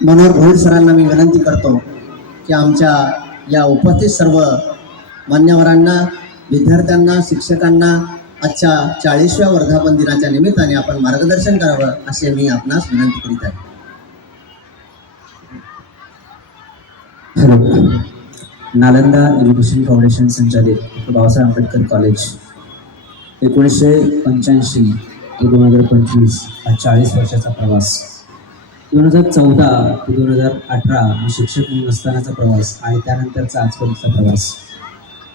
मनोहर भोईर सरांना मी विनंती करतो की आमच्या या उपस्थित सर्व मान्यवरांना, विद्यार्थ्यांना, शिक्षकांना आजच्या 40व्या वर्धापन दिनाच्या निमित्ताने आपण मार्गदर्शन करावं असे मी आपणास विनंती करीत आहे. हॅलो. नालंदा एज्युकेशन फाउंडेशन संचालित डॉक्टर बाबासाहेब आंबेडकर कॉलेज 1985 ते 2025 हा 40 वर्षाचा प्रवास. 2014 ते 2018 मी शिक्षक म्हणून असतानाचा प्रवास आणि त्यानंतरचा आजपर्यंतचा प्रवास.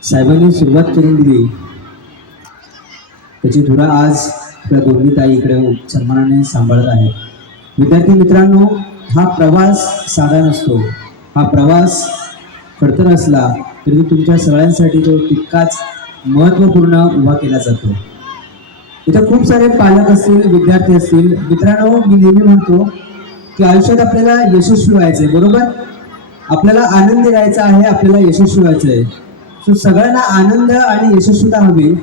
साहेबांनी सुरुवात करून दिली त्याची धुरा आज त्या दोन्ही ताई इकडे सन्मानाने सांभाळत आहेत. विद्यार्थी मित्रांनो, हा प्रवास साधा नसतो. हा प्रवास खडतर असला तरी तुमच्या सगळ्यांसाठी तो तितकाच महत्त्वपूर्ण उभा केला जातो. इथे खूप सारे पालक असतील, विद्यार्थी असतील. मित्रांनो, मी नेहमी म्हणतो की आयुष्यात आपल्याला यशस्वी व्हायचंय, बरोबर? आपल्याला आनंदी राहायचा आहे, आपल्याला यशस्वी व्हायचंय. सो सगळ्यांना आनंद आणि यशस्वीता हवी,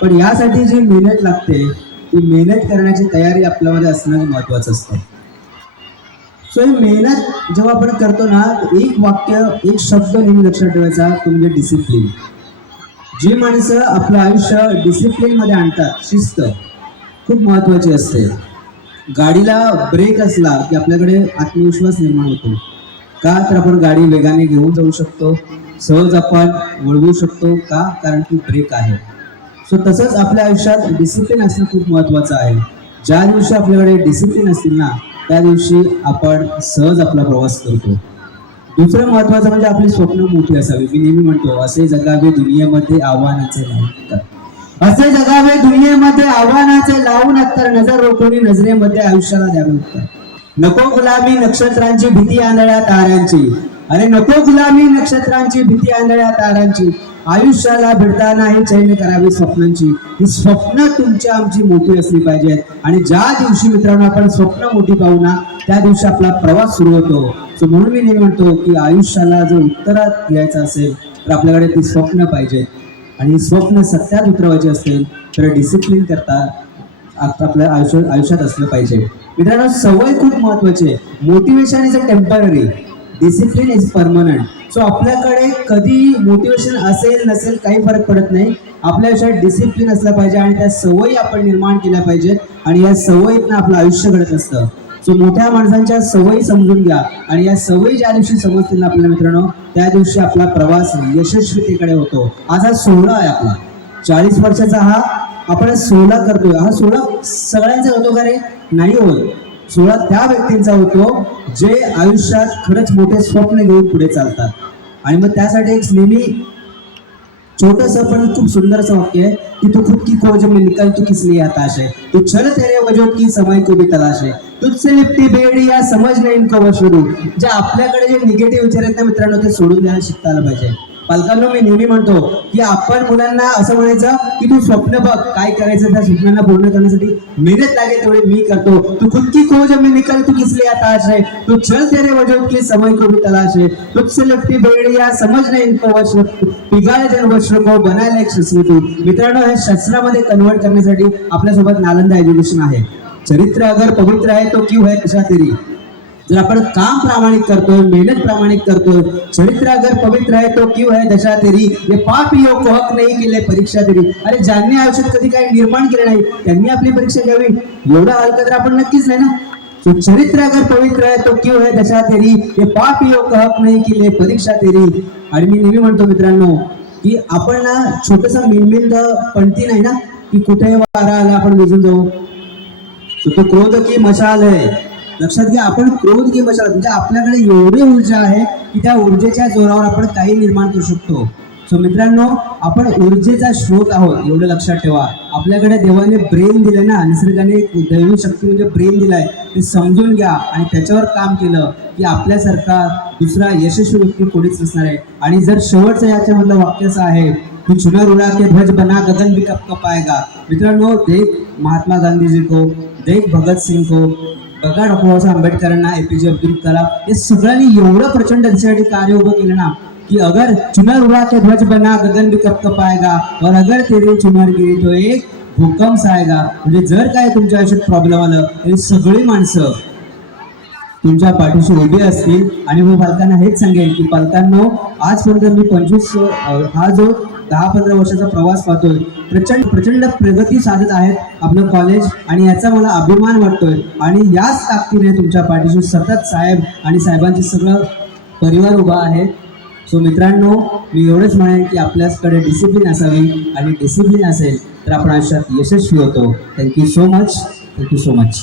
पण यासाठी जी मेहनत लागते ती मेहनत करण्याची तयारी आपल्यामध्ये असणं महत्त्वाचं असतं. सो ही मेहनत जेव्हा आपण करतो ना, एक वाक्य, एक शब्द नेहमी लक्षात ठेवायचा, तो म्हणजे डिसिप्लिन. जी माणसं आपलं आयुष्य डिसिप्लिनमध्ये आणतात, शिस्त खूप महत्त्वाची असते. गाडीला ब्रेक असला की आपल्याकडे आत्मविश्वास निर्माण होतो. का तर आपण गाडी वेगाने घेऊन जाऊ शकतो, सहज आपण वळवू शकतो. का? कारण की ब्रेक आहे. सो तसंच आपल्या आयुष्यात डिसिप्लिन असणं खूप महत्त्वाचं आहे. ज्या दिवशी आपल्याकडे डिसिप्लिन असतील ना, त्या दिवशी आपण सहज आपला प्रवास करतो. दुसरं महत्त्वाचं म्हणजे आपली स्वप्न मोठी असावी. मी नेहमी म्हणतो, असे जगावे दुनियेमध्ये आव्हानाचे लावून, असे जगावे दुनियेमध्ये आव्हानाचे लावून अत्तर, नजर रोखून नजरेमध्ये आयुष्याला द्यावे उत्तर. नको गुलामी नक्षत्रांची भीती आंधळ्या ताऱ्यांची, अरे नको गुलामी नक्षत्रांची भीती आंधळ्या ताऱ्यांची, आयुष्याला भिडतानाही चैन करावी स्वप्नांची. ही स्वप्न तुमची आमची मोठी असली पाहिजेत. आणि ज्या दिवशी मित्रांनो आपण स्वप्न मोठी पाहू ना, त्या दिवशी आपला प्रवास सुरू होतो. सो म्हणून मी नेहमी म्हणतो की आयुष्याला जर उत्तरात यायचं असेल तर आपल्याकडे ती स्वप्न पाहिजे. आणि स्वप्न सत्यात उतरवायचे असतील तर डिसिप्लिन करता आपल्या आयुष्यात असलं पाहिजे. मित्रांनो, सवय खूप महत्वाची आहे. Motivation is a temporary, discipline is permanent. So आपल्याकडे कधी मोटिवेशन असेल नसेल काही फरक पडत नाही. आपल्या आयुष्यात डिसिप्लिन असलं पाहिजे आणि त्या सवयी आपण निर्माण केल्या पाहिजेत. आणि या सवयीतनं आपलं आयुष्य घडत असतं. सो मोठ्या माणसांच्या सवयी समजून घ्या आणि या सवयी ज्या दिवशी समजतील ना आपल्याला मित्रांनो, त्या दिवशी आपला प्रवास यशस्वीतेकडे होतो. आज हा 16 आहे आपला, 40 वर्षाचा हा आपण 16 करतोय. हा 16 सगळ्यांचा होतो का रे? नाही होत. 16 त्या व्यक्तींचा होतो जे आयुष्यात खरंच मोठे स्वप्न घेऊन पुढे चालतात. आणि मग त्यासाठी एक नेहमी छोटस पण खूप सुंदर असं वाक्य आहे की तू खुद की खोज में निकल, तू किस लिए हताश है, तू चल तेरे वजूद की समय को भी तलाश है, तुझसे लिपटी बेड़िया समझ नहीं इनको वशरू. जे आपल्याकडे जे निगेटिव्ह विचार आहेत ना मित्रांनो, ते सोडून द्यायला शिकता आलं पाहिजे. पालकांनो, मी नेहमी म्हणतो की आपण मुलांना असं म्हणायचं की तू स्वप्न बघ, काय करायचं त्या स्वप्नांना पूर्ण करण्यासाठी मेहनत लागेल तेवढी मी करतो. तू खुद की खोज में निकल, तू किस लिए हताश है, तू चल तेरे वजूद की समय को भी तलाश है, तुझसे लिपटी बेड़िया समझ नहीं इनको वश, पिघाळ जन वस्त्र को बनायला एक शस्त्र तू. मित्रांनो, हे शस्त्रामध्ये कन्वर्ट करण्यासाठी आपल्यासोबत नालंदा एज्युकेशन आहे. चरित्र अगर पवित्र आहे तो क्यों है कशा तेरी. जर आपण काम प्रामाणिक करतोय, मेहनत प्रामाणिक करतोय, चरित्र अगर पवित्र आहे तो क्यों है दशा तेरी, ये पापियों को हक नहीं केले परीक्षा तेरी. अरे ज्यांनी आयुष्यात कधी काही निर्माण केलं नाही त्यांनी आपली परीक्षा घ्यावी, एवढा हलकं तर आपण नक्कीच नाही ना. तो चरित्र अगर पवित्र है तो क्यों है दशा तेरी, ये पापियों को हक नहीं केले परीक्षा तेरी. आणि मी नेहमी म्हणतो मित्रांनो की आपण ना छोटसा मिनमिंद पणती नाही ना की कुठे वारा आला आपण विजून जाऊ. तो क्रोध की मशाल आहे. लक्षात घ्या, आपण क्रोध की मशाल म्हणजे आपल्याकडे एवढी ऊर्जा आहे की त्या ऊर्जेच्या जोरावर आपण काही निर्माण करू शकतो. सो मित्रांनो, आपण ऊर्जेचा स्रोत आहोत एवढं लक्षात ठेवा. आपल्याकडे देवाने ब्रेन दिलंय ना, निसर्गाने दैवी शक्ती म्हणजे ब्रेन दिलाय, ते समजून घ्या आणि त्याच्यावर काम केलं की आपल्यासारखा दुसरा यशस्वी व्यक्ती कोणीच नसणार आहे. आणि जर शेवटचं याच्यामधलं वाक्य असं आहे की चुनर उड़ा के ध्वज बना गगन भी कब पाएगा. मित्रांनो, देख महात्मा गांधी जी को, देख भगत सिंग को, बघा डॉक्टर बाबासाहेब आंबेडकरांना, APJ अब्दुल कलाम, हे सगळ्यांनी एवढं प्रचंड त्याच्यासाठी कार्य उभं केलं ना कि अगर चुनर उड़ा के ध्वज बना गगन भी कब पाएगा, और अगर तेरी चुनर गिरी तो एक भूकंप आएगा. म्हणजे जर काय तुमच्या आयुष्यात प्रॉब्लेम आलं तरी सगळी माणसं तुमच्या पाठीशी उभे असतील. आणि मी पालकांना हेच सांगेन की पालकांनो, आजपर्यंत मी 25 हा जो 10-15 वर्षाचा प्रवास पाहतोय, प्रचंड प्रगती साधत आहेत आपलं कॉलेज, आणि याचा मला अभिमान वाटतोय. आणि याच ताकदीने तुमच्या पाठीशी सतत साहेब आणि साहेबांचे सगळं परिवार उभा आहे. सो मित्रांनो, मी एवढंच म्हणेन की आपल्याकडे डिसिप्लिन असावी, आणि डिसिप्लिन असेल तर आपण आयुष्यात यशस्वी होतो. Thank you so much.